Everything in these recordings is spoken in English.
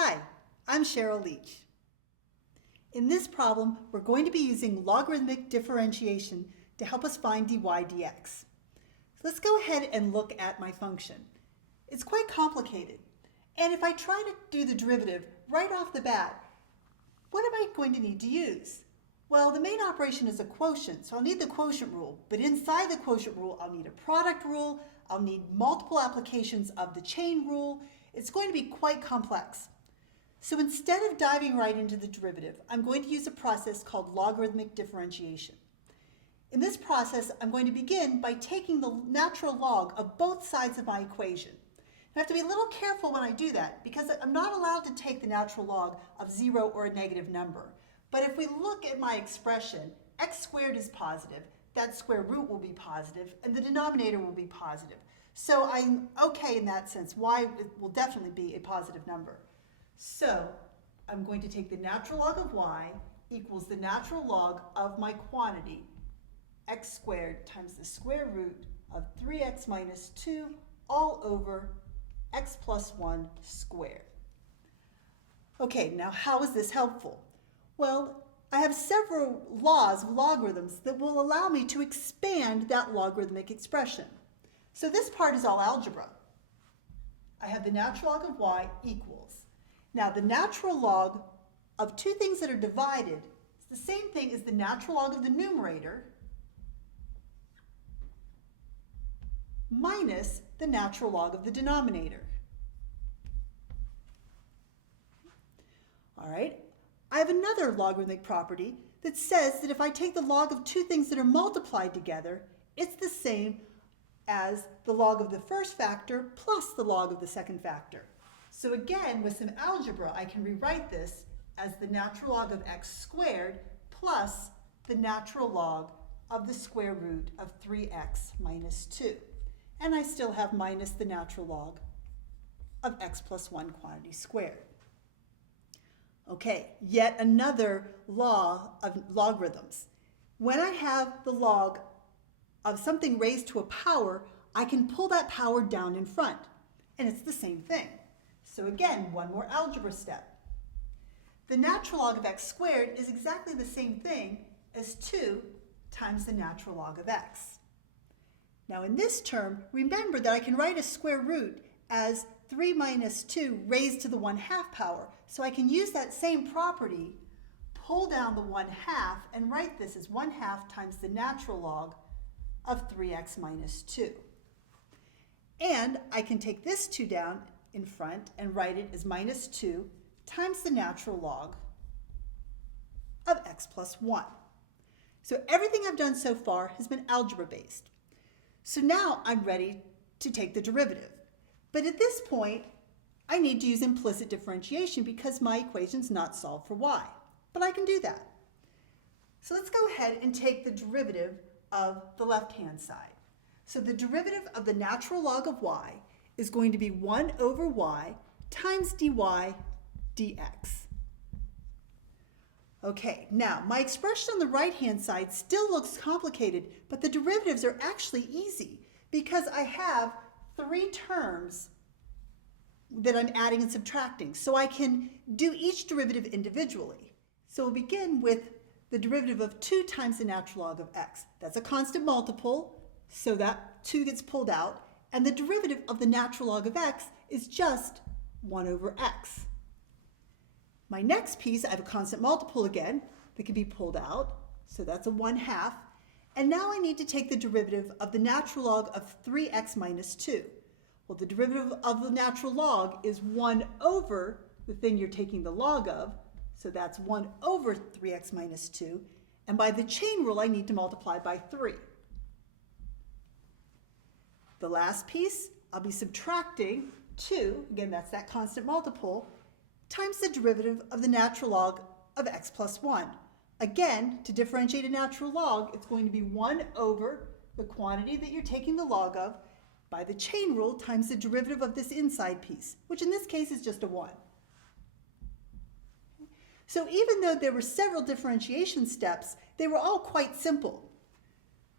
Hi, I'm Cheryl Leach. In this problem, we're going to be using logarithmic differentiation to help us find dy dx. So let's go ahead and look at my function. It's quite complicated, and if I try to do the derivative right off the bat, what am I going to need to use? Well, the main operation is a quotient, so I'll need the quotient rule, but inside the quotient rule, I'll need a product rule, I'll need multiple applications of the chain rule. It's going to be quite complex. So instead of diving right into the derivative, I'm going to use a process called logarithmic differentiation. In this process, I'm going to begin by taking the natural log of both sides of my equation. I have to be a little careful when I do that because I'm not allowed to take the natural log of 0 or a negative number. But if we look at my expression, x squared is positive, that square root will be positive, and the denominator will be positive. So I'm okay in that sense. Y will definitely be a positive number. So I'm going to take the natural log of y equals the natural log of my quantity, x squared times the square root of 3x minus 2 all over x plus 1 squared. Okay, now how is this helpful? Well, I have several laws of logarithms that will allow me to expand that logarithmic expression. So this part is all algebra. I have the natural log of y equals. Now the natural log of two things that are divided is the same thing as the natural log of the numerator minus the natural log of the denominator. All right, I have another logarithmic property that says that if I take the log of two things that are multiplied together, it's the same as the log of the first factor plus the log of the second factor. So again, with some algebra, I can rewrite this as the natural log of x squared plus the natural log of the square root of 3x minus 2. And I still have minus the natural log of x plus 1 quantity squared. Okay, yet another law of logarithms. When I have the log of something raised to a power, I can pull that power down in front. And it's the same thing. So again, one more algebra step. The natural log of x squared is exactly the same thing as 2 times the natural log of x. Now in this term, remember that I can write a square root as 3 minus 2 raised to the 1/2 power. So I can use that same property, pull down the 1/2, and write this as 1/2 times the natural log of 3x minus 2. And I can take this 2 down in front and write it as minus 2 times the natural log of x plus 1. So everything I've done so far has been algebra based. So now I'm ready to take the derivative. But at this point, I need to use implicit differentiation because my equation's not solved for y. But I can do that. So let's go ahead and take the derivative of the left-hand side. So the derivative of the natural log of y is going to be 1 over y times dy dx. Okay, now my expression on the right-hand side still looks complicated, but the derivatives are actually easy because I have 3 terms that I'm adding and subtracting. So I can do each derivative individually. So we'll begin with the derivative of 2 times the natural log of x. That's a constant multiple, so that 2 gets pulled out. And the derivative of the natural log of x is just 1 over x. My next piece, I have a constant multiple again that can be pulled out. So that's a 1/2. And now I need to take the derivative of the natural log of 3x minus 2. Well, the derivative of the natural log is 1 over the thing you're taking the log of. So that's 1 over 3x minus 2. And by the chain rule, I need to multiply by 3. The last piece, I'll be subtracting 2, again that's that constant multiple, times the derivative of the natural log of x plus 1. Again, to differentiate a natural log, it's going to be 1 over the quantity that you're taking the log of by the chain rule times the derivative of this inside piece, which in this case is just a 1. So even though there were several differentiation steps, they were all quite simple.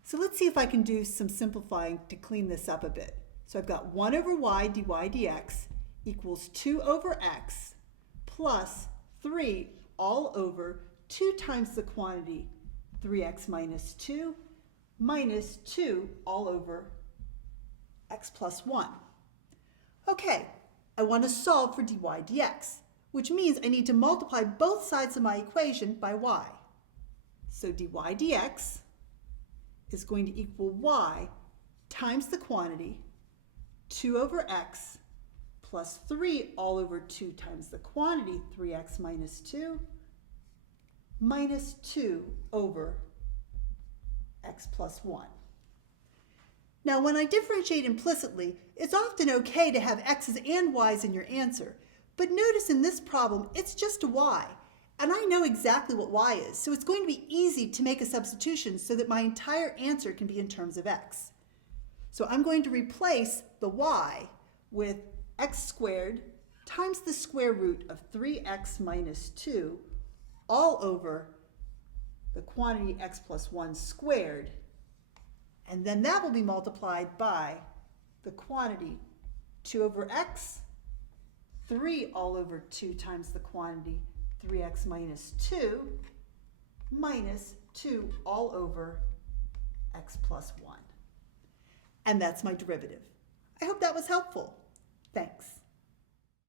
So let's see if I can do some simplifying to clean this up a bit. So I've got 1 over y dy dx equals 2 over x plus 3 all over 2 times the quantity 3x minus 2 minus 2 all over x plus 1. Okay, I want to solve for dy dx, which means I need to multiply both sides of my equation by y. So dy dx is going to equal y times the quantity 2 over x plus 3 all over 2 times the quantity 3x minus 2 minus 2 over x plus 1. Now, when I differentiate implicitly, it's often okay to have x's and y's in your answer. But notice in this problem, it's just a y. And I know exactly what y is, so it's going to be easy to make a substitution so that my entire answer can be in terms of x. So I'm going to replace the y with x squared times the square root of 3x minus 2 all over the quantity x plus 1 squared, and then that will be multiplied by the quantity 2 over x, 3 all over 2 times the quantity 3x minus 2, minus 2 all over x plus 1. And that's my derivative. I hope that was helpful. Thanks.